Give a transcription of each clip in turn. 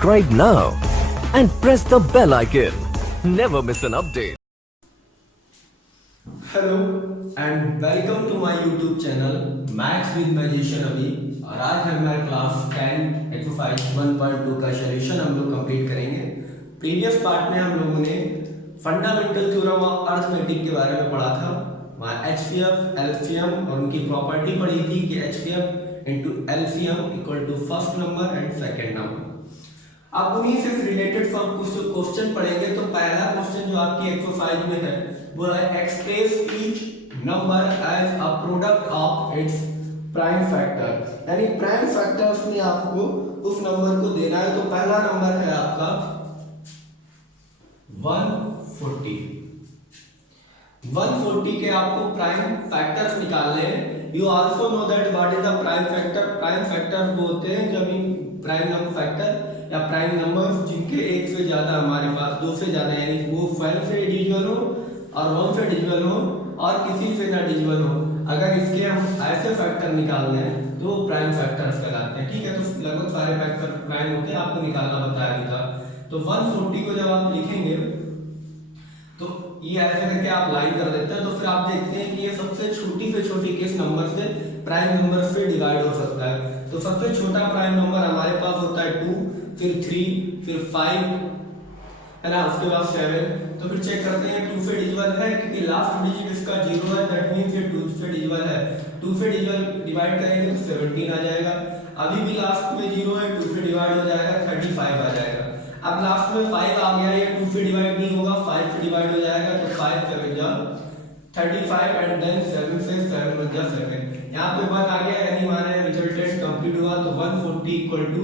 Subscribe now and press the bell icon. Never miss an update. Hello and welcome to my YouTube channel maths with magician Abhi. और आज है हमारा class 10 exercise 1.2 का solution हम लोग complete करेंगे। Previous part में हम लोगों ने फंडामेंटल थ्योरम ऑफ अर्थमेटिक के बारे में पढ़ा था, वहाँ एचसीएफ एलसीएम और उनकी प्रॉपर्टी पढ़ी थी कि HCF into LCM equal to first number and second number. अब उन्हीं से रिलेटेड सब कुछ क्वेश्चन पढ़ेंगे। तो पहला क्वेश्चन जो आपकी एक्सरसाइज में है वो है express each number as a product of its prime factor, यानी प्राइम फैक्टर्स में आपको उस नंबर को देना है। तो पहला नंबर है आपका 140 के आपको प्राइम फैक्टर्स निकालने हैं। You also know that what is the prime factor. Prime factor वो होते हैं जब प्राइम नंबर फैक्टर या प्राइम नंबर्स जिनके एक से ज्यादा हमारे पास दो से ज्यादा, यानी वो 12 से डिविजिबल हो और 1 से डिविजिबल हो और किसी से ना डिविजिबल हो, अगर इसके हम ऐसे फैक्टर निकालने हैं तो प्राइम फैक्टर्स कहलाते हैं। ठीक है, तो लगभग सारे फैक्टर प्राइम होते हैं, आपको निकालना बताया भी था। तो 140 को जब आप लिखेंगे तो ये ऐसे करके आप लाइन कर देते हैं, तो फिर आप देखते हैं कि ये सबसे छोटी से छोटी किस नंबर से प्राइम नंबर से डिवाइड हो सकता है। तो सबसे छोटा प्राइम नंबर हमारे पास होता है 2, फिर 3, फिर 5 है ना, उसके बाद 7। तो फिर चेक करते हैं 2 से डिविजिबल है, क्योंकि लास्ट डिजिट इसका 0 है, दैट मींस ये 2 से डिविजिबल है। 2 से डिवाइड करेंगे तो 17 आ जाएगा। अभी भी लास्ट में 0 है, 2 से डिवाइड हो जाएगा 35 आ जाएगा। अब लास्ट में 5 आ गया, ये 2 से डिवाइड नहीं होगा, 5 से डिवाइड हो जाएगा। तो 5 7 जा 35 एंड देन 7 से 7 बन जा 7। यहाँ पे 1 आ गया, यानी हमारा रिजल्टेंट कंप्लीट हुआ। तो 140 equal to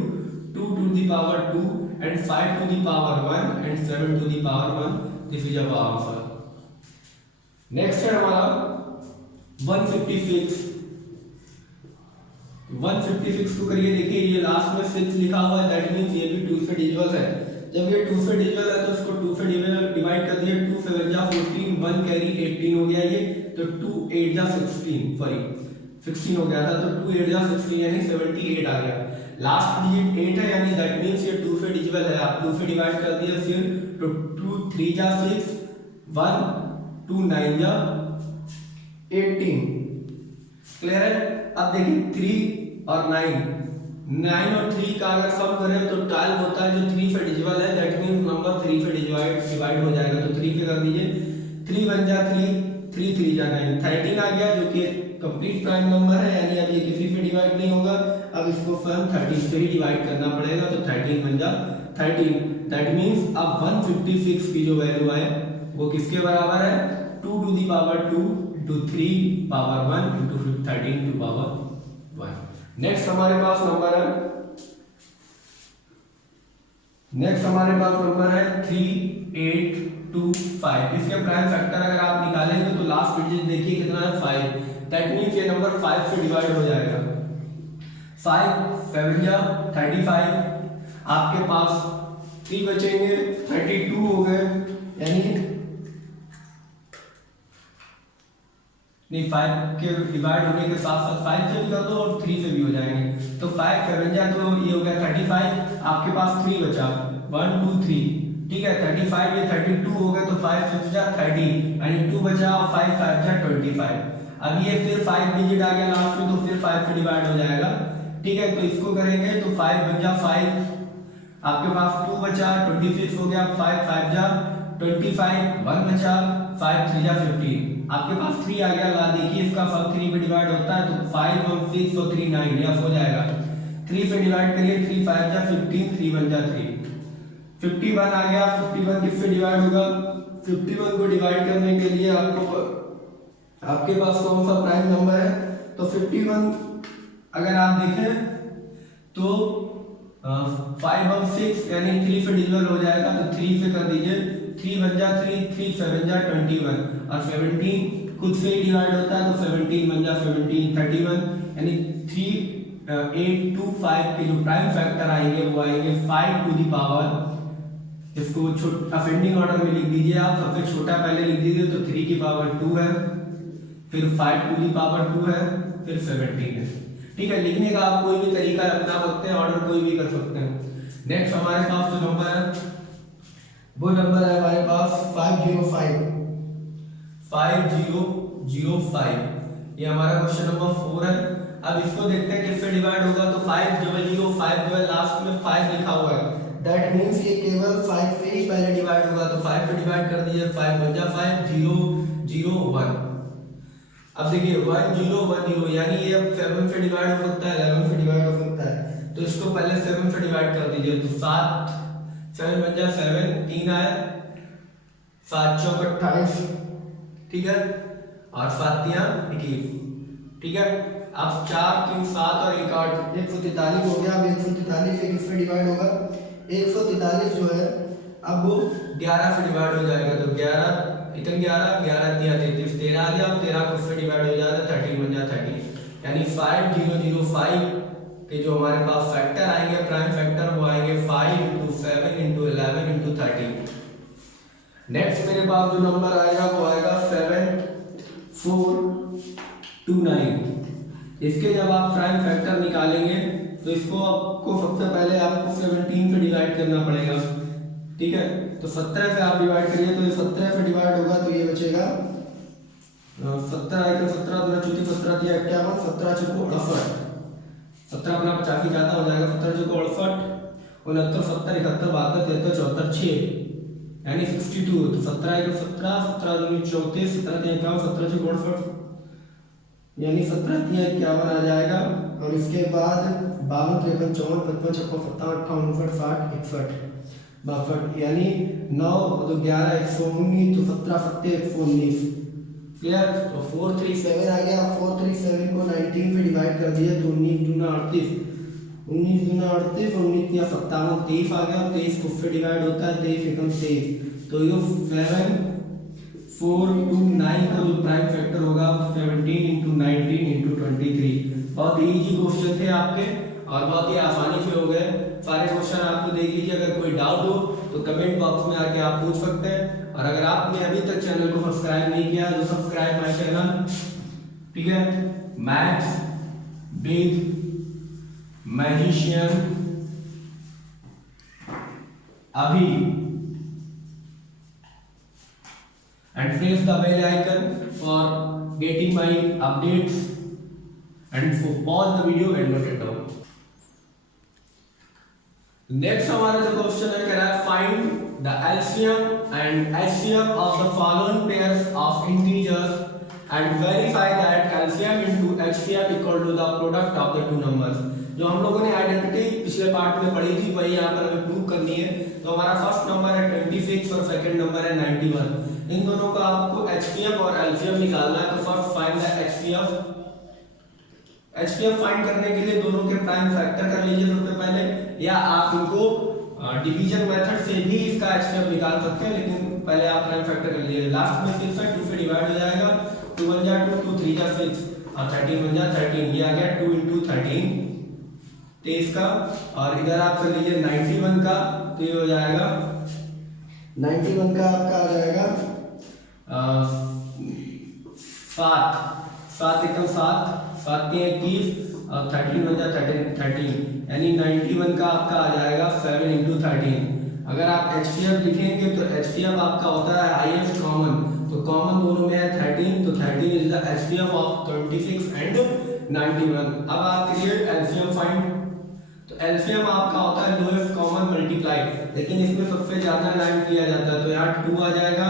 2 to the power 2 and 5 to the power 1 and 7 to the power 1. This is our answer. Next है हमारा 156 को करिए। देखिए ये लास्ट में 6 लिखा हुआ है, दैट मींस ये भी 2 से डिविजिबल है। जब ये 2 से डिविजिबल है तो इसको 2 से डिवाइड कर दिए। 2 7 जा 14, 1 कैरी 18 हो गया ये। तो 2 8 जा 16, सॉरी 16 हो गया था, तो 2 8 जा 16 यानी 78 आ गया। लास्ट डिजिट 8 है, यानी दैट मींस ये 2 से डिविजिबल है। आप 2 से डिवाइड कर दिए, फिर तो 2 3 जा 6, 1 2 9 जा 18। क्लियर है। अब देखिए 3 और 9 और 3 का अगर सम करें तो 12 होता है, जो 3 से डिविजिबल है, दैट मींस नंबर 3 से डिवाइड हो जाएगा। तो 3 से कर दीजिए, 3 1 जा 3, 3 3 जा 9, 13 आ गया, जो कि कंप्लीट प्राइम नंबर है, यानी अब ये किसी से डिवाइड नहीं होगा। अब इसको फर्म 13 से ही डिवाइड करना पड़ेगा। तो 13 बन जा 13, दैट मींस अब 156 की जो वैल्यू है वो किसके बराबर है? 2 to the power 2 into 3 power 1 into 13 to power 1। Next हमारे पास नंबर है 3825। इसके प्राइम फैक्टर अगर आप निकालेंगे तो लास्ट डिजिट देखिए कितना है 5, दैट मींस ये नंबर 5 से डिवाइड हो जाएगा। 5 7 जा 35, आपके पास 3 बचेंगे, 32 हो गए, यानी नहीं 5 के डिवाइड होने के साथ साथ 5 से भी कर दो और 3 से भी हो जाएंगे। तो 5 7 जा तो ये हो गया 35, आपके पास 3 बचा 1 2 3, ठीक है। 35 ये 32 हो गए, तो 5 6 जा 30, यानी 2 बचा और 5 5 जा 25। अब ये फिर 5 डिजिट आ गया लास्ट में, तो फिर 5 से डिवाइड हो जाएगा। ठीक है, तो इसको करेंगे तो 5 बन जा 5, आपके पास 2 बचा 26 हो गया, 5 5 जा 25, 1 बचा 5 3 जा 15, आपके पास 3 आ गया। ला देखिए इसका सब 3 पे डिवाइड होता है, तो 5 1 6 और 3 9, यह हो जाएगा। 3 से डिवाइड करिए, 3 5 जा 15, 3 बन जा 3, 51 आ गया। 51 किससे डिवाइड होगा? 51 को डिवाइड करने के लिए आपके पास कौन सा प्राइम नंबर है? तो 51 अगर आप देखें तो 5 1 6 यानी 3 से डिविजिबल हो जाएगा। तो 3 से कर दीजिए, 3 बन जा 3, 3 7 जा 21 और 17 खुद से ही डिवाइड होता है, तो 17 बन जा 17 31, यानी 3 8 2 5 के जो प्राइम फैक्टर आएंगे वो आएंगे 5 टू द पावर, इसको असेंडिंग ऑर्डर में लिख दीजिए आप। सबसे छोटा पहले लिख दीजिए, तो 3 की पावर 2 है, फिर 5 टू द पावर 2 है, फिर 17 है। ठीक है, लिखने का आप कोई भी तरीका अपना सकते हैं, ऑर्डर कोई भी कर सकते हैं। नेक्स्ट हमारे पास जो नंबर है वो नंबर है हमारे पास 5005। ये हमारा क्वेश्चन नंबर 4 है। अब इसको देखते हैं किससे डिवाइड होगा। तो 500 जो है लास्ट में 5 लिखा हुआ है, दैट मीन्स ये केवल 5 से ही पहले डिवाइड होगा। तो 5 पे डिवाइड कर दीजिए, 5 × 5 0 0 1। अब देखिए 1 0 1 0, यानी ये अब 7 से डिवाइड हो सकता है, 11 से डिवाइड हो सकता है। तो इसको पहले 7 से डिवाइड कर दीजिए। तो 7 7 × 7 3 आए, 7 × 4 28, ठीक है, और 7 × 3 21, ठीक है। अब 4 3 7 और 1 8, 143 हो गया। अब 143 एक इससे डिवाइड होगा, 143 जो है अब वो 11 से डिवाइड हो जाएगा। तो 11 इतने 11 11 3 33 13 आ गया। अब 13 को उससे डिवाइड हो जाएगा, 13 × 13, यानी 5005 के जो हमारे पास फैक्टर आएंगे, प्राइम फैक्टर, वो आएंगे 5 × 7 × 11 × 13। नेक्स्ट मेरे पास जो नंबर आएगा वो आएगा 7429। इसके जब आप प्राइम फैक्टर निकालेंगे तो इसको आपको सबसे पहले आपको 17 से डिवाइड करना पड़ेगा, ठीक है। तो 17 से आप डिवाइड करिए, तो ये 17 से डिवाइड होगा तो ये बचेगा 17 17 17 51 17 × 68, 17 × 85 ज़्यादा हो जाएगा, 17 × 68 69 70 71 72 73 74 6, यानी 62। तो 17 × 17 17 दूनी 34 17 × 51 17 × 68, यानी 17 × 51 आ जाएगा। और इसके बाद 52 53 54 55 56 57 58 60 61 62, यानी 9 तो 11 119, तो 17 7 119, क्लियर। तो 437 आ गया। 437 को 19 से डिवाइड कर दिया, तो 19 दूना 38, 19 दूना 38, 19 या 57 23 आ गया। 23 को से डिवाइड होता है, 23 एकम 23, तो ये 7429 का जो प्राइम फैक्टर होगा 17 × 19 × 23। बहुत इजी क्वेश्चन थे आपके और बहुत ही आसानी से हो गए सारे क्वेश्चन। आपको देख लीजिए, अगर कोई डाउट हो तो कमेंट बॉक्स में आके आप पूछ सकते हैं। और अगर आपने अभी तक चैनल को सब्सक्राइब नहीं किया तो सब्सक्राइब माय चैनल, ठीक है, मैथ्स विद मैजिशियन अभी, and press the bell icon for getting my updates, and for pause the video and note it down. Next हमारा जो क्वेश्चन है, कह रहा है find the LCM and HCF of the following pairs of integers and verify that LCM into HCF equal to the product of the two numbers. जो हम लोगों ने आइडेंटिटी पिछले पार्ट में पढ़ी थी वही यहाँ पर हमें प्रूव करनी है। तो हमारा फर्स्ट नंबर है 26 और सेकंड नंबर है 91। इन दोनों का आपको एचसीएफ और एलसीएम निकालना है। तो first find the HCF. HCF find करने के लिए दोनों के प्राइम फैक्टर कर लीजिए सबसे पहले, या आप इनको डिवीजन मेथड से भी इसका एचसीएफ निकाल सकते हैं, लेकिन पहले आप प्राइम फैक्टर कर लीजिए। लास्ट में 6 से 2 से डिवाइड हो जाएगा, 2 × 1 2 2 3 × 6 और 13 × 1 13, ये आ गया 2 × 13 23 का। और इधर आप कर लीजिए 91 का, तो ये हो जाएगा 91 का आपका आ जाएगा 7 7 एकम 7 7 3 21 और 13 × 13, यानी 91 का आपका आ जाएगा 7 × 13। अगर आप एचसीएफ लिखेंगे तो एचसीएफ आपका होता है हाईएस्ट कॉमन, तो कॉमन दोनों में है 13, तो 13 is the HCF of 26 and 91। अब आप करिए एलसीएम फाइंड। तो एलसीएम आपका होता है लोएस्ट कॉमन मल्टीप्लाई, लेकिन इसमें सबसे ज्यादा लाइन किया जाता है। तो यहाँ 2 आ जाएगा,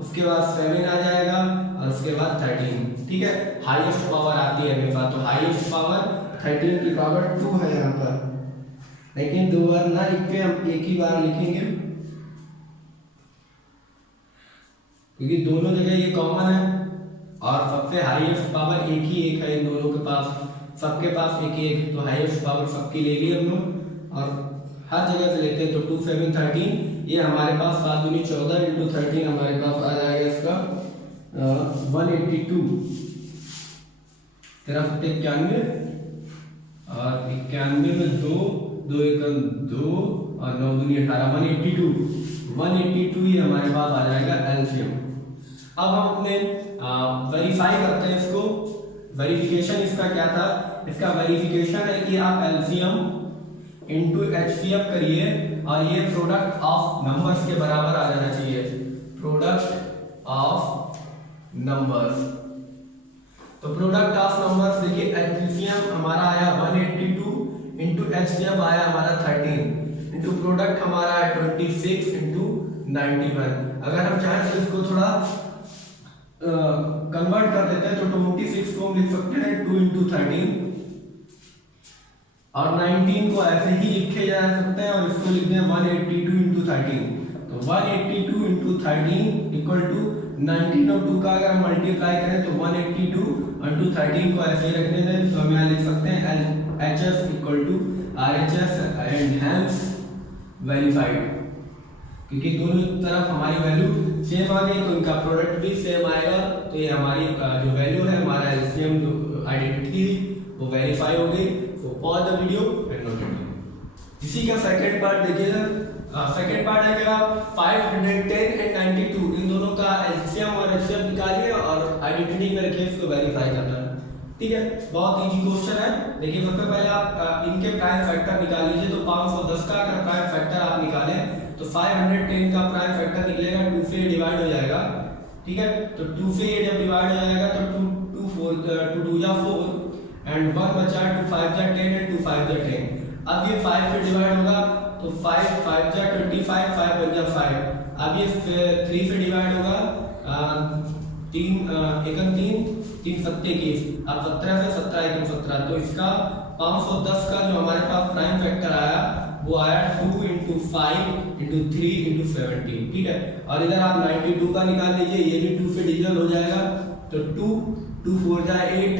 उसके बाद 7 आ जाएगा और उसके बाद 13, ठीक है। हाईएस्ट पावर आती है मेरे पास, तो हाईएस्ट पावर 13 की पावर 2 है यहाँ पर, लेकिन 2 बार ना लिख के हम एक ही बार लिखेंगे, क्योंकि दोनों जगह ये कॉमन है और सबसे हाईएस्ट पावर एक ही एक है इन दोनों के पास, सबके पास एक ही एक, तो हाईएस्ट पावर सबकी ले ली हम लोग और हर जगह से लेते हैं। तो 2 7 13, ये हमारे पास 7 दूनी 14 × 13 हमारे पास आ जाएगा इसका 182 तेरह 91 और 91 में 2 2 एकम 2 और 9 दूनी 18 182 ये हमारे पास आ जाएगा एलसीएम। अब हम अपने वेरीफाई करते हैं इसको। वेरिफिकेशन इसका क्या था? इसका वेरिफिकेशन है कि आप एलसीएम इंटू HCF करिए और ये प्रोडक्ट ऑफ नंबर्स के बराबर आ जाना चाहिए, प्रोडक्ट ऑफ नंबर्स। तो प्रोडक्ट ऑफ नंबर्स देखिए एलसीएम हमारा आया 182 इंटू HCF आया हमारा 13 इंटू प्रोडक्ट हमारा है 26 इंटू 91। अगर हम चाहें तो इसको थोड़ा कन्वर्ट कर देते हैं तो 26 को हम लिख सकते हैं 2 इंटू 13 और 19 को ऐसे ही लिखे जा सकते हैं और इसको लिखते हैं 182 इंटू 13। तो 182 इंटू 13 इक्वल टू 19 और 2 का अगर हम मल्टीप्लाई करें तो 182 और 13 को ऐसे ही रखने दें तो हम यहाँ लिख सकते हैं HS equal to RHS and hence verified, क्योंकि दोनों तरफ हमारी वैल्यू सेम आ गई तो इनका प्रोडक्ट भी सेम आएगा। तो ये हमारी जो वैल्यू है हमारा एलसीएम जो आइडेंटिटी वो वेरीफाई हो गई। So pause the video and note it. इसी का सेकंड पार्ट देखिएगा। सेकंड पार्ट है कि आप 510 एंड 92 इन दोनों का एलसीएम और एचसीएफ निकालिए और आइडेंटिटी में रखिए, इसको वेरीफाई करना है। ठीक है, बहुत इजी क्वेश्चन है। देखिए सबसे पहले आप इनके प्राइम फैक्टर निकाल लीजिए। तो 510 का अगर प्राइम फैक्टर आप निकालें तो 510 का प्राइम फैक्टर निकलेगा 2 से डिवाइड हो जाएगा। ठीक है, तो 2 से ये जब डिवाइड हो जाएगा तो 2 2 जा 4 एंड 1 बचा 2 5 जा 10 एंड 2 5 जा 10। अब ये 5 से डिवाइड होगा तो 5 5 जा 25 5 1 जा 5। अब ये 3 से डिवाइड होगा 3 एकम 3 सत्ते 21। अब 17 से 17 एकम 17। तो इसका 510 का जो हमारे पास प्राइम फैक्टर आया वो आया 2 इंटू 5 इंटू 3 इंटू 17। ठीक है, और इधर आप 92 का निकाल लीजिए, ये भी 2 से डिविजन हो जाएगा। तो 2 4 जा 8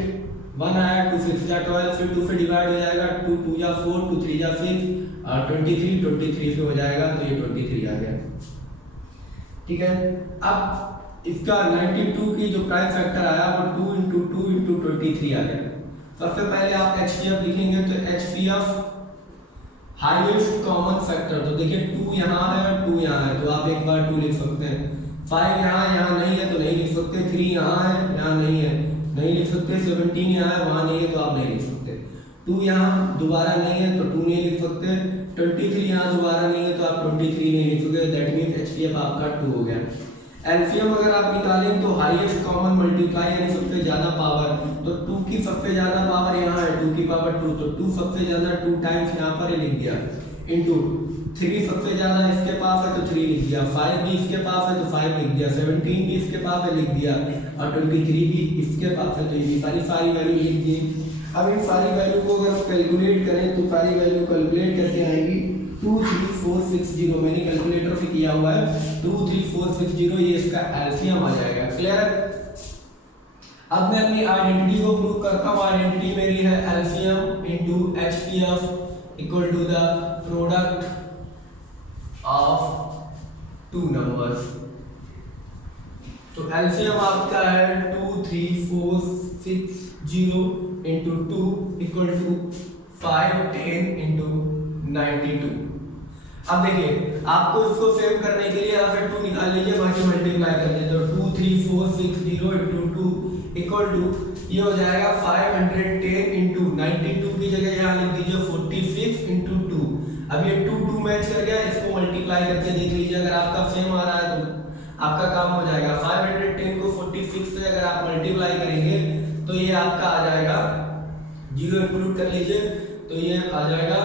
1 आया 2 6 जा 12 फिर 2 से डिवाइड हो जाएगा 2 2 जा 4 2 3 जा 6 और 23 से हो जाएगा तो ये 23 आ गया। ठीक है, अब इसका 92 की जो प्राइम फैक्टर आया वो 2 इंटू 2 इंटू 23 आ गया। सबसे पहले आप HCF लिखेंगे तो HCF हाईएस्ट कॉमन फैक्टर। तो देखिए 2 यहाँ है 2 यहाँ है तो आप एक बार 2 लिख सकते हैं। 5 यहाँ नहीं है तो नहीं लिख सकते। 3 यहाँ है यहाँ नहीं है नहीं लिख सकते। 17 यहाँ है वहाँ नहीं है तो आप नहीं लिख सकते। 2 यहाँ दोबारा नहीं है तो 2 नहीं लिख सकते। 23 यहाँ दोबारा नहीं है तो आप 23 नहीं लिख सकते। दैट मीन्स HCF आपका 2 हो गया। एलसीएम अगर आप निकालें तो हाईएस्ट कॉमन मल्टीप्लाई यानी सबसे ज्यादा पावर। तो 2 की सबसे ज्यादा पावर यहाँ है 2 की पावर 2 तो 2 सबसे ज्यादा 2 टाइम्स यहाँ पर लिख दिया इनटू 3 सबसे ज्यादा इसके पास है तो 3 लिख दिया। 5 भी इसके पास है तो 5 लिख दिया। 17 भी इसके पास है लिख दिया और 23 भी इसके पास है तो ये सारी वैल्यू लिख दी। अब इन सारी वैल्यू को अगर कैलकुलेट करें तो सारी वैल्यू कैलकुलेट करके आएंगी 23460। मैंने कैलकुलेटर से किया हुआ है 23460 ये इसका एलसीएम आ जाएगा। क्लियर? अब मैं अपनी आइडेंटिटी को प्रूव करता हूँ। आइडेंटिटी मेरी है LCM into HCF equal to the product of 2 numbers. तो एलसीएम आपका है 23460 इंटू 2 इक्वल टू 510 इंटू 92। अब देखिए आपको इसको सेव करने के लिए यहाँ से 2 निकाल लीजिए बाकी मल्टीप्लाई कर लीजिए। तो 23460 इंटू 2 इक्वल टू ये हो जाएगा 510 इंटू 92 की जगह यहाँ लिख दीजिए 46 इंटू 2। अब ये 2 मैच कर गया, इसको मल्टीप्लाई करके देख लीजिए। अगर आपका सेम आ रहा है तो आपका काम हो जाएगा। 510 को 46 से अगर आप मल्टीप्लाई करेंगे तो ये आपका आ जाएगा 0 इंक्लूड कर लीजिए तो ये आ जाएगा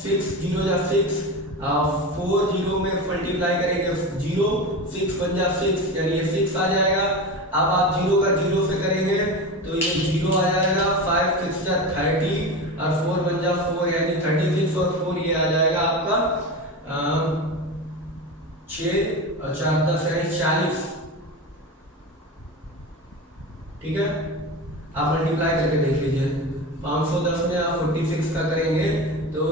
6 0 जा 6 4 0 में मल्टीप्लाई करेंगे 0 6 1 जा 6 यानी ये 6 आ जाएगा। अब आप 0 का 0 से करेंगे तो ये 0 आ जाएगा। 5 6 जा 30 और 4 1 जा 4 यानी 36 और 4 ये आ जाएगा आपका 6 और 4 10 यानी 40। ठीक है, आप मल्टीप्लाई करके देख लीजिए। 510 में आप 46 का करेंगे तो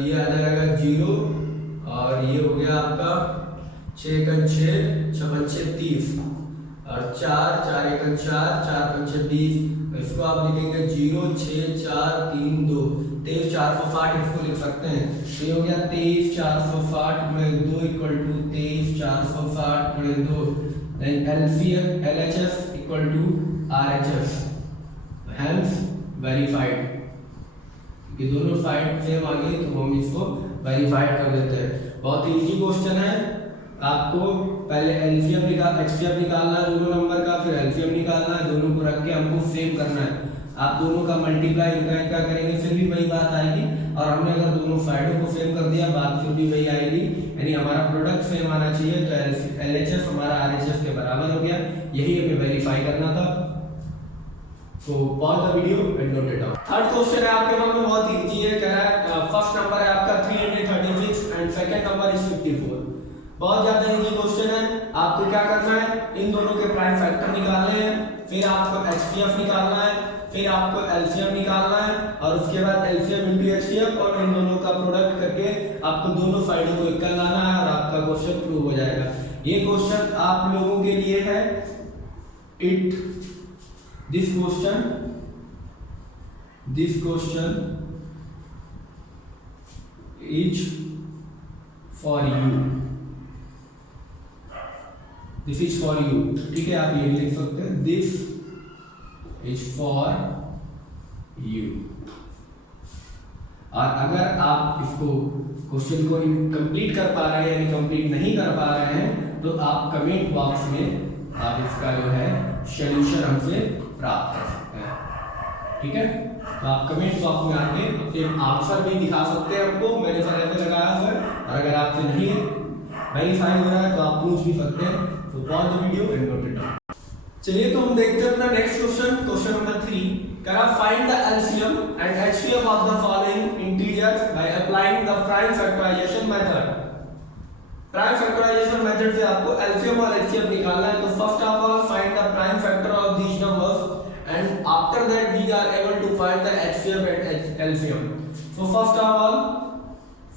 ये आ जाएगा 0 और ये हो गया आपका 6 का 6 6 6 30 और 4 4 1 4 4 5 20। इसको आप लिखेंगे 0 6 4 3 2 23 460 इसको लिख सकते हैं। तो ये हो गया 23 460 गुणे 2 इक्वल टू 23 460 गुणे 2। LCM LHS equal to RHS, hence verified. ये दोनों साइड सेम आ गई तो हम इसको वेरीफाइड कर देते हैं। बहुत इजी क्वेश्चन है। आपको पहले एलसीएम एचसीएफ निकालना है दोनों नंबर का, फिर एलसीएम निकालना है, दोनों को रख के हमको सेम करना है। आप दोनों का मल्टीप्लाई इनका करेंगे फिर भी वही बात आएगी, और हमने अगर दोनों साइडों को सेम कर दिया बात फिर भी वही आएगी, यानी हमारा प्रोडक्ट सेम आना चाहिए। तो एलएचएस हमारा आरएचएस के बराबर हो गया, यही हमें वेरीफाई करना था। So pause the video and note it down. Third question है आपके मन में बहुत इजी है, कह रहा है फर्स्ट नंबर है आपका 336 एंड सेकंड नंबर इज 54। बहुत ज्यादा इजी क्वेश्चन है। आपको क्या करना है, इन दोनों के प्राइम फैक्टर निकालने हैं, फिर आपको एचसीएफ निकालना है, फिर आपको एलसीएम निकालना है, और उसके बाद एलसीएम इनटू एचसीएफ और इन दोनों का प्रोडक्ट करके आपको दोनों साइडों को इक्वल लाना है और आपका क्वेश्चन प्रूव हो जाएगा। ये क्वेश्चन आप लोगों के लिए है। This question is for you. This is for you, ठीक है, आप ये लिख सकते हैं, this is for you। और अगर आप इसको क्वेश्चन को कंप्लीट कर पा रहे हैं यानी कंप्लीट नहीं कर पा रहे हैं तो आप कमेंट बॉक्स में आप इसका जो है सॉल्यूशन हमसे प्राप्त कर सकते हैं, ठीक है। तो आप कमेंट बॉक्स में आके अपने आंसर भी दिखा सकते हैं हमको, मैंने सर ऐसे लगाया हुआ है, और अगर आपसे नहीं वेरीफाई हो रहा है तो आप पूछ भी सकते हैं। तो pause the video and note it down. चलिए तो हम देखते हैं अपना नेक्स्ट क्वेश्चन, क्वेश्चन नंबर 3। कह रहा find the LCM and HCF of the following integers by applying the prime factorisation method. Prime factorisation method से आपको एलसीएम और एचसीएफ निकालना है। तो first of all find the prime factor of these numbers and after that we are able to find the HCF and LCM. So first of all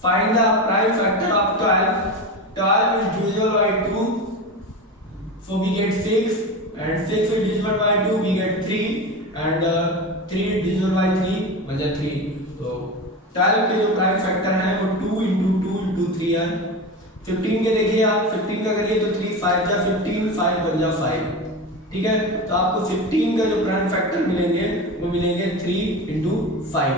find the prime factor of 12. 12 is divisible by 2, so we get 6, and 6 is divisible by 2 we get 3, and 3 is divisible by 3 मतलब 3। तो 12 के जो prime factor है वो 2 into 3 है। 15 के देखिए आप, 15 का करिए तो 3 5 जा 15, 5 1 जा 5, ठीक है। तो आपको 15 का जो प्राइम फैक्टर मिलेंगे वो मिलेंगे 3 into 5।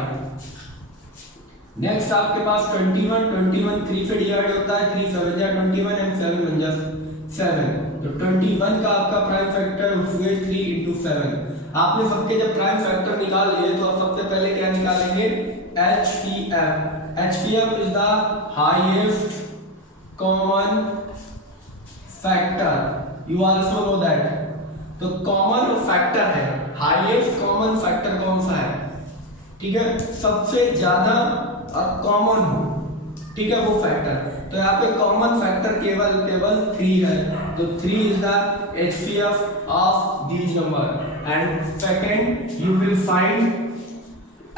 नेक्स्ट आपके पास 21 3 से डिवाइड होता है, 3 7 जा 21 एंड 7 1 जा 7। तो 21 का आपका प्राइम फैक्टर हुए 3 into 7। आपने सबके जब प्राइम फैक्टर निकाल लिए तो आप सबसे पहले क्या निकालेंगे, HCF। HCF is the highest common factor, you also know that. तो कॉमन फैक्टर है, हाईएस्ट कॉमन फैक्टर कौन सा है, ठीक है, सबसे ज्यादा और कॉमन हो, ठीक है, वो फैक्टर। तो यहाँ पे कॉमन फैक्टर केवल 3 है। तो 3 is the HCF of these number. And second you will find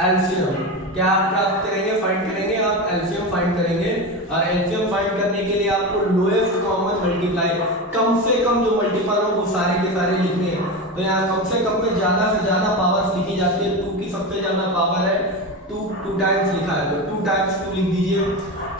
LCM। क्या आप प्राप्त करेंगे, फाइंड करेंगे, आप LCM फाइंड करेंगे। और LCM फाइंड करने के लिए आपको लोएस्ट कॉमन मल्टीप्लाई, कम से कम जो मल्टीपल हो वो सारे के सारे लिखने हैं। तो यहाँ कम से कम में ज्यादा से ज्यादा पावर्स लिखी जाती है। 2 की सबसे ज्यादा पावर है 2 टाइम्स लिखा है तो 2 टाइम्स 2 लिख दीजिए।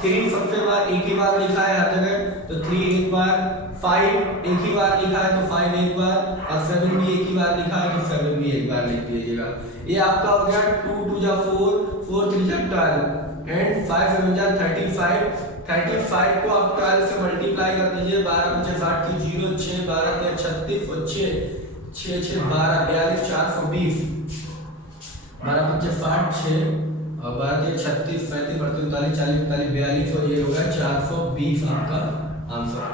3 सबसे बार एक ही बार लिखा है हर जगह तो 3 एक बार। 5 एक ही बार लिखा है तो 5 एक बार, और 7 भी एक ही बार लिखा है तो 7 भी एक बार लिख दीजिएगा। ये आपका हो गया 2 2 जा 4, 4 3 जा 12 एंड 5 7 जा 35। 35 को आप 12 से मल्टीप्लाई कर दीजिए। 12 5 60 की 0 6 12 3 36 और 6 6 6 12 42 420। 12 5 60 6 और 12 36 37 38 39 40 41 42 और ये होगा 420 आपका answer.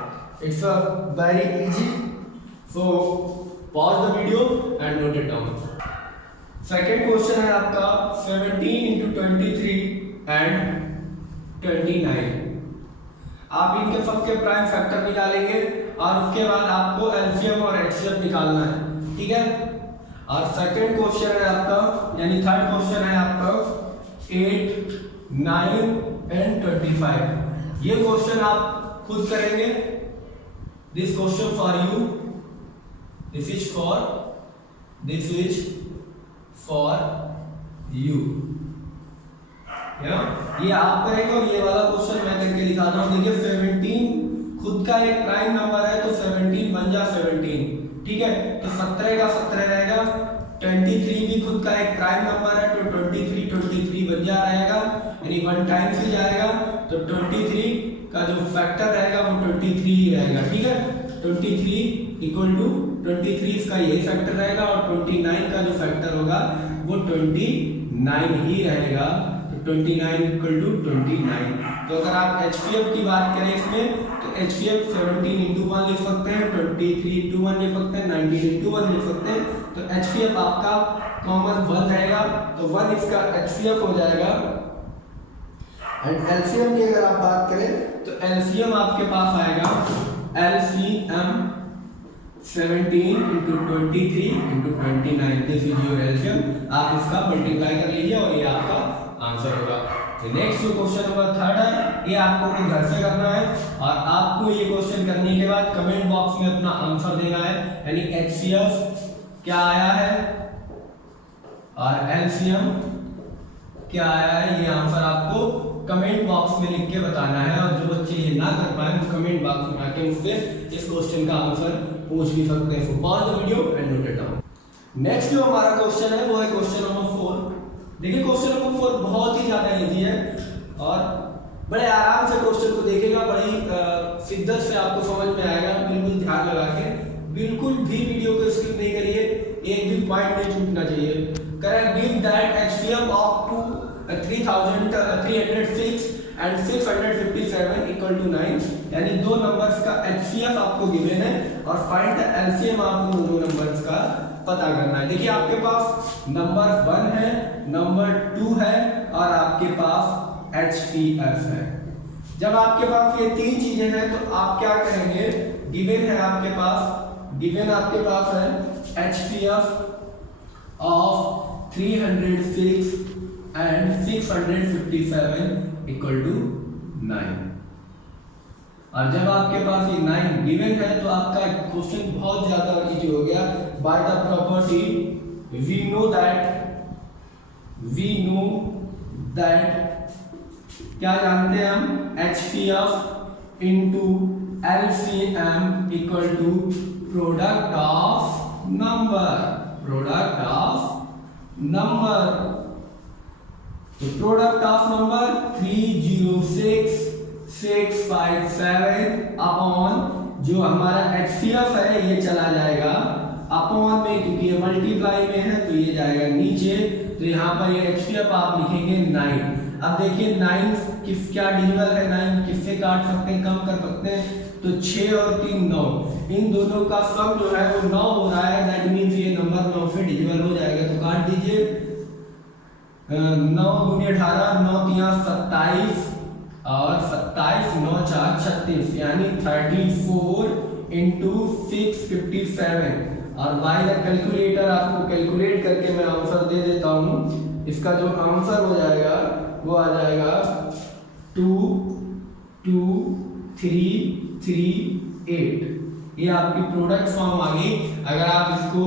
It's a very easy, so pause the video and note it down. Second question है आपका 17 into 23 and 29। आप इनके सबके प्राइम फैक्टर निकालेंगे और उसके बाद आपको एलसीएम और एचसीएफ निकालना है, ठीक है। और सेकंड क्वेश्चन है आपका, यानी थर्ड क्वेश्चन है आपका 8 9 and 25। ये क्वेश्चन आप खुद करेंगे। This question for you, this is for you. ये आप करेंगे और ये वाला क्वेश्चन मैं करके दिखाता हूँ। देखिए 17 खुद का एक प्राइम नंबर है तो 17 बन जा 17, ठीक है। तो 17 का 17 रहेगा, 23 भी खुद का एक प्राइम नंबर है, तो 23 बन जा रहेगा, यानी 1 टाइम्स ही जाएगा, तो 23 का जो फैक्टर रहेगा वो 23 ही रहेगा, ठीक है। 23 इक्वल टू 23 इसका यही फैक्टर रहेगा, और 29 का जो फैक्टर होगा वो 29 ही रहेगा, तो 29 इक्वल टू 29। तो अगर आप HCF की बात करें इसमें, तो HCF 17 इंटू 1 लिख सकते हैं, 23 इंटू 1 लिख सकते हैं, 19 इंटू 1 लिख सकते हैं, तो HCF आपका कॉमन 1 रहेगा, तो 1 इसका HCF हो जाएगा। एंड LCM की अगर आप बात करें, तो LCM आपके पास आएगा LCM 17 into 23 into 29, this is your LCM। आप इसका मल्टीप्लाई कर लीजिए और ये आपका आंसर होगा। नेक्स्ट जो क्वेश्चन नंबर 3 है, ये आपको अपने घर से करना है, और आपको ये क्वेश्चन करने के बाद कमेंट बॉक्स में अपना आंसर देना है, यानी HCF क्या आया है और LCM क्या आया है, ये आंसर आपको कमेंट बॉक्स में लिख के बताना है। और जो बच्चे ये ना कर पाए वो कमेंट बॉक्स में आके मुझसे इस क्वेश्चन का आंसर पूछ भी सकते हैं। Pause the video and note it down. Next जो हमारा क्वेश्चन है वो है क्वेश्चन नंबर 4। देखिए क्वेश्चन नंबर 4 बहुत ही ज्यादा इजी है, और बड़े आराम से क्वेश्चन को देखेगा, बड़ी शिद्दत से आपको समझ में आएगा। बिल्कुल ध्यान लगा के, बिल्कुल भी वीडियो को स्किप नहीं करिए, एक भी पॉइंट नहीं छूटना चाहिए। Correct, give that HCF of 3,306 and 657 equal to 9, यानी दो नंबर्स का HCF आपको गिवन है, और फाइंड द LCM आपको दोनों नंबर्स का पता करना है। देखिए आपके पास नंबर 1 है, नंबर 2 है, और आपके पास HCF है। जब आपके पास ये तीन चीजें हैं तो आप क्या करेंगे, गिवन है आपके पास है HCF of 306 and 657 equal to 9, और जब आपके पास ये 9 गिवन है तो आपका क्वेश्चन बहुत ज्यादा इजी हो गया। By the property we know that क्या जानते हैं हम, HCF into LCM equal to product of number. तो प्रोडक्ट ऑफ नंबर 306 657 अपॉन जो हमारा HCF है ये चला जाएगा अपॉन में, क्योंकि ये मल्टीप्लाई में है तो ये जाएगा नीचे, तो यहाँ पर ये HCF आप लिखेंगे 9। अब देखिए 9 क्या डिविजिबल है, 9 किससे काट सकते हैं, कम कर सकते हैं, तो 6 और 3 9, इन दोनों का सम जो है वो 9 हो रहा है, दैट मींस ये नंबर 9 से डिविजिबल हो जाएगा, तो काट दीजिए। 9 दूनी 18, 9 तिया 27, और 27 9 4 36, यानी 34 इंटू 657, और बाय द कैलकुलेटर आपको कैलकुलेट करके मैं आंसर दे देता हूँ। इसका जो आंसर हो जाएगा वो आ जाएगा 22338। ये आपकी प्रोडक्ट फॉर्म आ गई। अगर आप इसको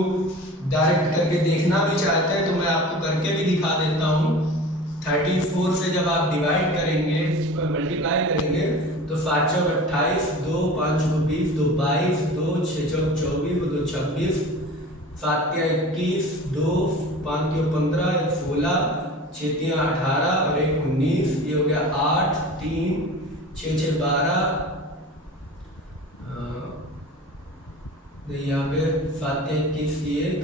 डायरेक्ट करके देखना भी चाहते हैं तो मैं आपको करके भी दिखा देता हूँ। 34 से जब आप डिवाइड करेंगे, मल्टीप्लाई करेंगे, तो 7 चौक 28, 2 5 चौक 20, 2 22, 2 6 चौक 24, 2 26, 7 तिया 21, 2 5 तिया 15, 1 16, 6 तिया 18 और 1 19, ये हो गया 8 3 6 6 12, यहाँ पे 7 तिया 21 की 1,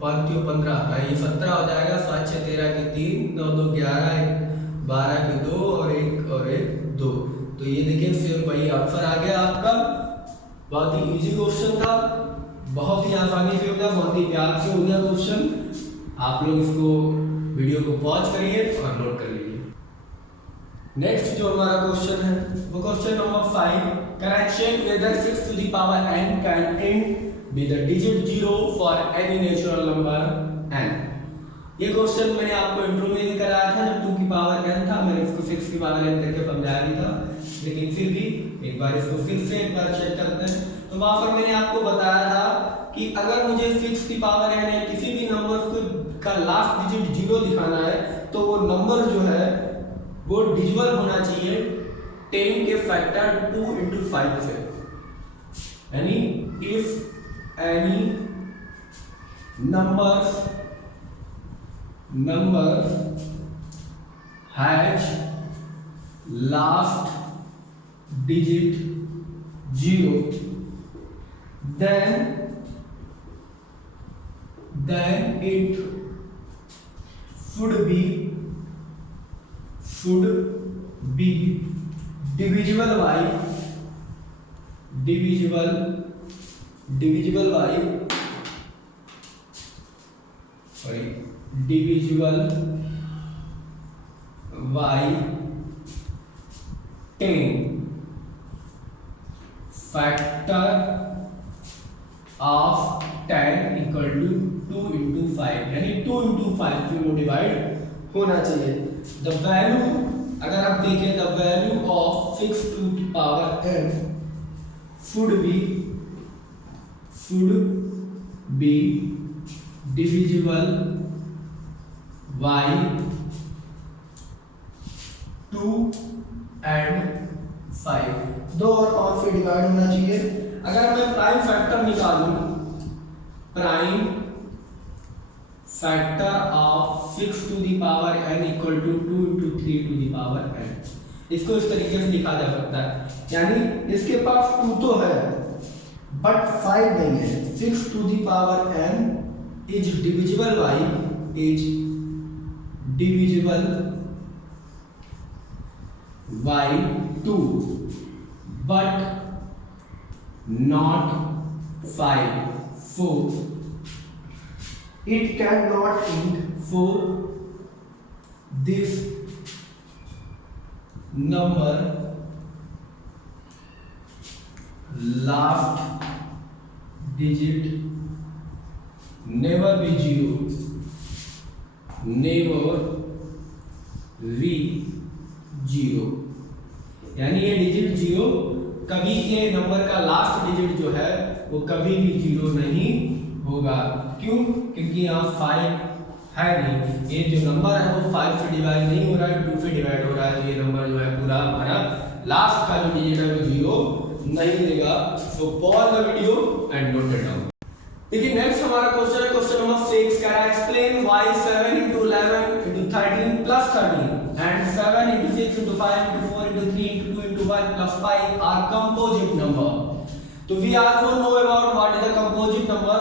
5 तिया 15, ये 17 हो जाएगा, 7 6 13 की 3, 9 2 11, 12 की 2 और 1 2। तो ये देखिए फिर वही आंसर आ गया आपका। बहुत ही इजी क्वेश्चन था, बहुत ही आसानी से हो गया, बहुत ही प्यार से हो गया क्वेश्चन। आप लोग इसको वीडियो को पॉज करिए और नोट कर लीजिए। नेक्स्ट जो हमारा क्वेश्चन है वो question number 5, can I check whether 6 to the power n can end with the digit 0 for any natural number n। ये क्वेश्चन मैंने आपको इंट्रो में भी कराया था जब 2 की पावर n था, मैंने इसको 6 की पावर n करके समझाया भी था, लेकिन फिर भी एक बार इसको फिर से एक बार चेक करते हैं। तो वहां पर मैंने आपको बताया था कि अगर मुझे 6 की पावर n या किसी भी नंबर को का लास्ट डिजिट 0 दिखाना है तो वो नंबर जो है वो डिजिबल होना चाहिए 10 के फैक्टर 2 into 5 से, यानी if any numbers number has last digit 0, then it should be divisible by by 10. Factor of 10 equal to 2 into 5, यानी 2 into 5 से वो डिवाइड होना चाहिए. द वैल्यू अगर आप देखें, the value of 6 to the power n should be divisible by 2 and 5. 2 और 5 से डिवाइड होना चाहिए. अगर मैं प्राइम फैक्टर निकालूं, prime factor of 6 to the power n equal to 2 into 3 to the power n, इसको इस तरीके से लिखा जा सकता है. यानी इसके पास 2 तो है बट 5 नहीं है. 6 to the power n is divisible by 2 but not 5. So it cannot int for this number last digit never be 0, यानी ये डिजिट 0 कभी, ये नंबर का लास्ट डिजिट जो है वो कभी भी 0 नहीं होगा. क्यों? क्योंकि यहाँ 5 है नहीं. ये जो नंबर है वो 5 से डिवाइड नहीं हो रहा है, 2 से डिवाइड हो रहा है. तो ये नंबर जो है पूरा हमारा लास्ट का जो डिजिट है वो 0 नहीं देगा. So pause the video and note it down. देखिए नेक्स्ट हमारा क्वेश्चन है, क्वेश्चन नंबर 6 कह रहा है explain why 7 into 11 into 13 plus 13 and 7 into 6 into 5 into 4 into 3 into 2 into 1 plus 5 are composite number. तो we also know about what is the composite number.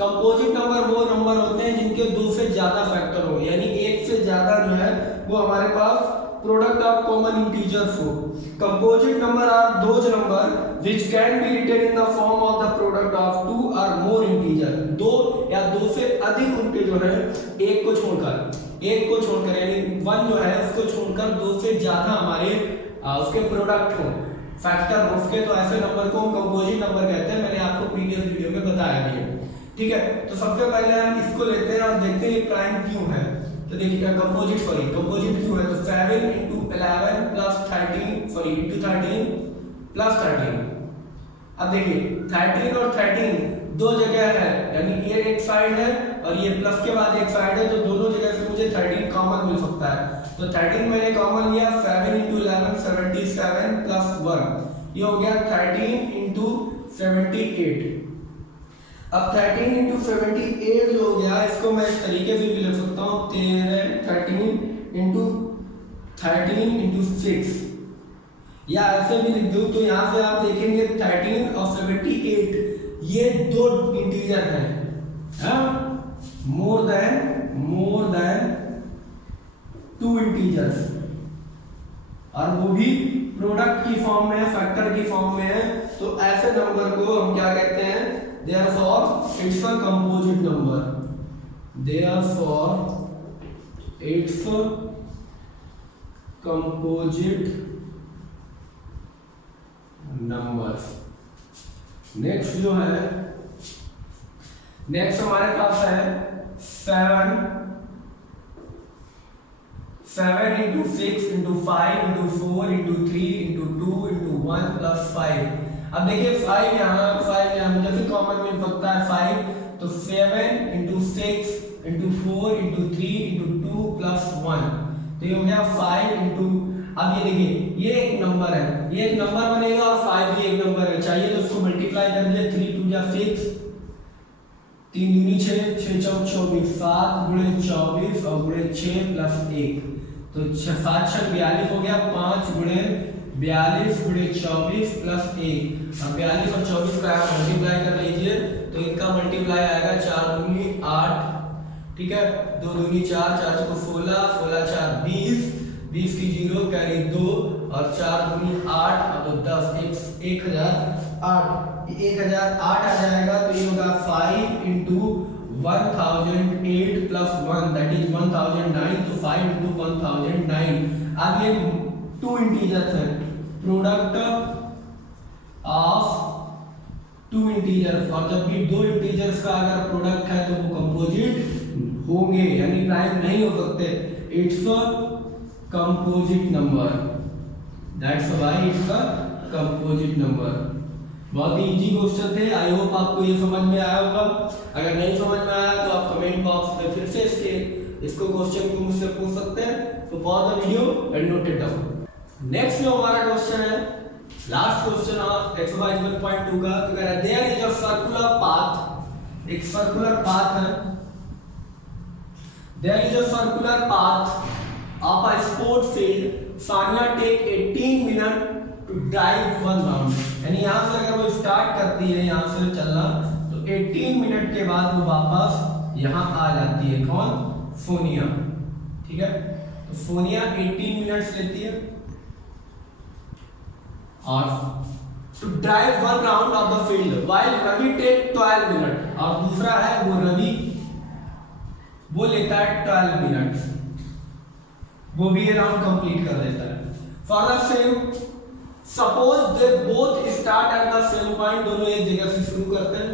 Composite number वो number होते हैं जिनके 2 से ज्यादा फैक्टर हो, यानी एक से ज्यादा जो है वो हमारे पास प्रोडक्ट ऑफ कॉमन इंटीजर्स हो. Composite number are those number which can be written in the form of the product of 2 और मोर इंटीजर. 2 या 2 से अधिक उनके जो है एक को छोड़कर यानी 1 जो है उसको छोड़कर 2 से ज्यादा हमारे उसके प्रोडक्ट हो, फैक्टर हो उसके, तो ऐसे नंबर को हम कंपोजिट नंबर कहते हैं. मैंने आपको प्रीवियस वीडियो में बताया भी है. ठीक है, तो सबसे पहले हम इसको लेते हैं और देखते हैं प्राइम क्यों है. तो देखिए कंपोजिट क्यों है, तो 7 into 11 plus 13 into 13 plus 13. अब देखिए 13 और 13 दो जगह है, यानी ये एक साइड है और ये प्लस के बाद एक साइड है, तो दोनों जगह से मुझे 13 कॉमन मिल सकता है. तो 13 मैंने कॉमन लिया, 7 into 11 77 plus 1, ये हो गया 13 into 78. अब 13 into 78 जो हो गया, इसको मैं इस तरीके से भी लिख सकता हूँ 13 into 6, या ऐसे भी लिख दूँ. तो यहाँ से आप देखेंगे 13 और 78 ये दो इंटीजर हैं, मोर देन 2 इंटीजर्स, और वो भी प्रोडक्ट की फॉर्म में है, फैक्टर की फॉर्म में है. तो ऐसे नंबर को हम क्या कहते हैं, therefore it's a composite number. Therefore it's a composite numbers. Next जो है, नेक्स्ट हमारे पास है 7 into 6 into 5 into 4 into 3 into 2 into 1 plus 5. अब देखिए 5 यहाँ मुझे फिर कॉमन मिल सकता है 5, तो 7 into 6 into 4 into 3 into 2 plus 1, तो ये हो गया 5 into. अब ये देखिए ये एक नंबर है, ये एक नंबर बनेगा और 5 भी एक नंबर है, चाहिए तो उसको मल्टीप्लाई कर दीजिए. 3 2 जा 6, 3 दूनी 6, 6 चौक 24, 7 गुणे 24 और गुणे 6 प्लस 1, तो 7 छक 42 हो गया। 5 गुणे 42 गुणे 24 प्लस 1। अब 42 और 24 का मल्टीप्लाई कर लीजिए तो इनका मल्टीप्लाई आएगा 4 दूनी 8, ठीक है, 2 दूनी 4, 4 चौको 16, 16 4 20, 20 की 0 कैरी 2 और 4 दूनी 8 और 10, 1008, 1008 आ जाएगा। तो ये होगा 5 इंटू 1008 प्लस 1 दैट इज 1009, तो 5 इंटू 1009। अब ये 2 इंटीजर्स हैं, प्रोडक्ट ऑफ 2 इंटीजर्स, और जब भी 2 इंटीजर्स का अगर प्रोडक्ट है तो वो कंपोजिट होंगे, यानी प्राइम नहीं हो सकते। It's a composite number, that's why it's a composite number. बहुत ही इजी क्वेश्चन थे, आई होप आपको ये समझ में आया होगा। अगर नहीं समझ में आया तो आप कमेंट बॉक्स में फिर से इसको क्वेश्चन को मुझसे पूछ सकते हैं। तो pause the video and note it down. Next जो हमारा क्वेश्चन है, लास्ट क्वेश्चन ऑफ एक्सरसाइज 1.2 का, तो कह रहा है there is a circular path, एक सर्कुलर पाथ है, there is a circular path of a sport field, Sania take 18 minute to drive 1 round, यानी यहां से अगर वो स्टार्ट करती है यहां से चलना तो 18 मिनट के बाद वो वापस यहां आ जाती है। कौन? सोनिया, ठीक है। तो सोनिया 18 मिनट्स लेती है और to drive 1 round of the field, while Ravi take 12 minute, और दूसरा है वो रवि, वो लेता है 12 मिनट्स, वो भी ये राउंड कंप्लीट कर देता है। For the same, suppose they both start at the same point, दोनों एक जगह से शुरू करते हैं,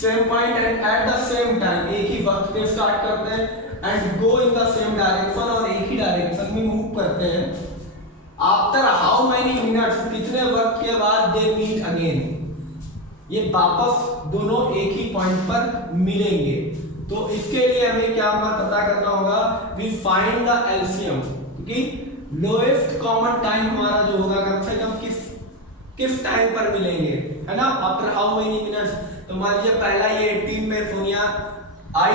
same point and eight the same time, एक ही वक्त पे स्टार्ट करते हैं, and go in the same direction, और एक ही डायरेक्शन में मूव करते हैं। आफ्टर हाउ मेनी मिनट्स, कितने वक्त के बाद दे मीट अगेन, ये वापस दोनों एक ही पॉइंट पर मिलेंगे। तो इसके लिए हमें क्या पता करना होगा, वी फाइंड द एलसीएम, क्योंकि लोएस्ट कॉमन टाइम हमारा जो होगा कम से कम किस टाइम पर मिलेंगे, है ना, आफ्टर हाउ मेनी मिनट्स। तो मान लीजिए पहला ये 18 में सोनिया आई,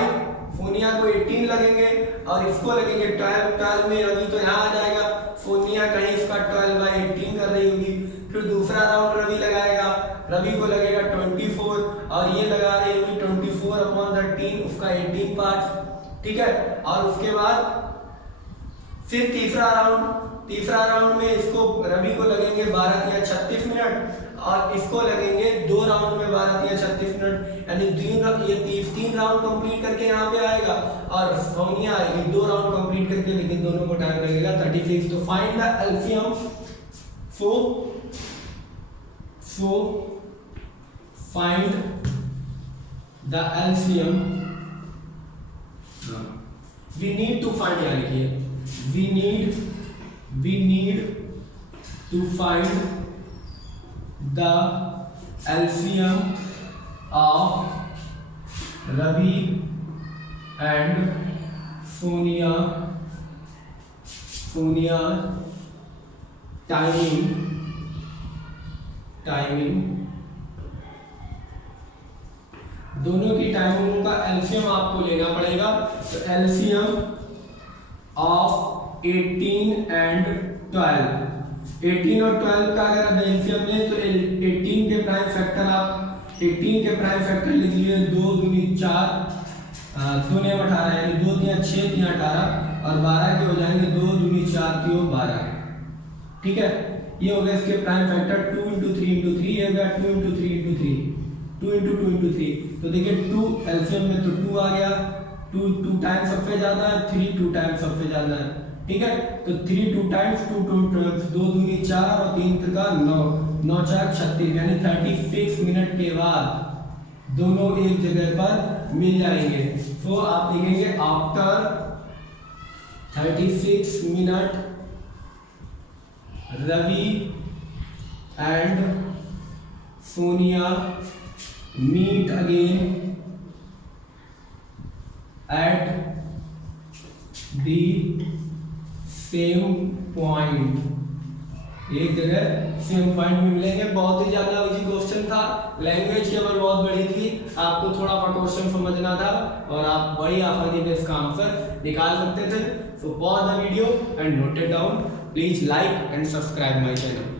सोनिया को 18 लगेंगे और इसको लगेंगे 12 में रवि, तो यहाँ आ जाएगा सोनिया कहीं इसका 12/18 कर रही होगी। फिर दूसरा राउंड रवि लगाएगा, रवि को लगेगा 24 और ये लगा रही होगी 24/13, उसका 18 पार्ट्स, ठीक है। और उसके बाद फिर तीसरा राउंड में इसको रवि को लगेंगे 12 या 36 मिनट और इसको लगेंगे 2 राउंड में 12 या 36 मिनट, यानी 3 राउंड कंप्लीट करके यहाँ पे आएगा और सोनिया आएगी 2 राउंड कंप्लीट करके, लेकिन दोनों को टाइम लगेगा 36। तो find the LCM, so find the LCM, we need to find, यानी कि we need to find the LCM of Ravi and Sonia timing, दोनों की टाइमिंग का एलसीएम आपको लेना पड़ेगा। तो एलसीएम ऑफ 18 एंड 12, 18 और 12 का अगर आप एलसीएम लें तो 18 के प्राइम फैक्टर आप 18 के प्राइम फैक्टर लिख लिए 2 दूनी 4, 2 ने 18, यानी 2 3 6 3 18 और 12 के हो जाएंगे 2 दूनी 4 3 12, ठीक है। ये हो गया इसके प्राइम फैक्टर 2 × 3 × 3, ये हो गया 2 × 3 × 3, 2 × 2 × 3। तो देखिए 2 एलसीएम में तो 2 आ गया, 2 टाइम्स सबसे ज्यादा है, 3 2 टाइम्स सबसे ज्यादा है, ठीक है। तो 3 2 टाइम्स 2 2 दूनी 4 और 3 का 9, 9 4 36, यानी 36 मिनट के बाद दोनों एक जगह पर मिल जाएंगे। तो आप लिखेंगे after 36 minute Ravi and Sonia meet again at the same point, एक जगह सेम पॉइंट में मिलेंगे। बहुत ही ज्यादा इजी क्वेश्चन था, लैंग्वेज केवल बहुत बड़ी थी, आपको थोड़ा सा क्वेश्चन समझना था और आप बड़ी आसानी से इसका आंसर निकाल सकते थे। So pause the video and note it down. Please like and subscribe my channel.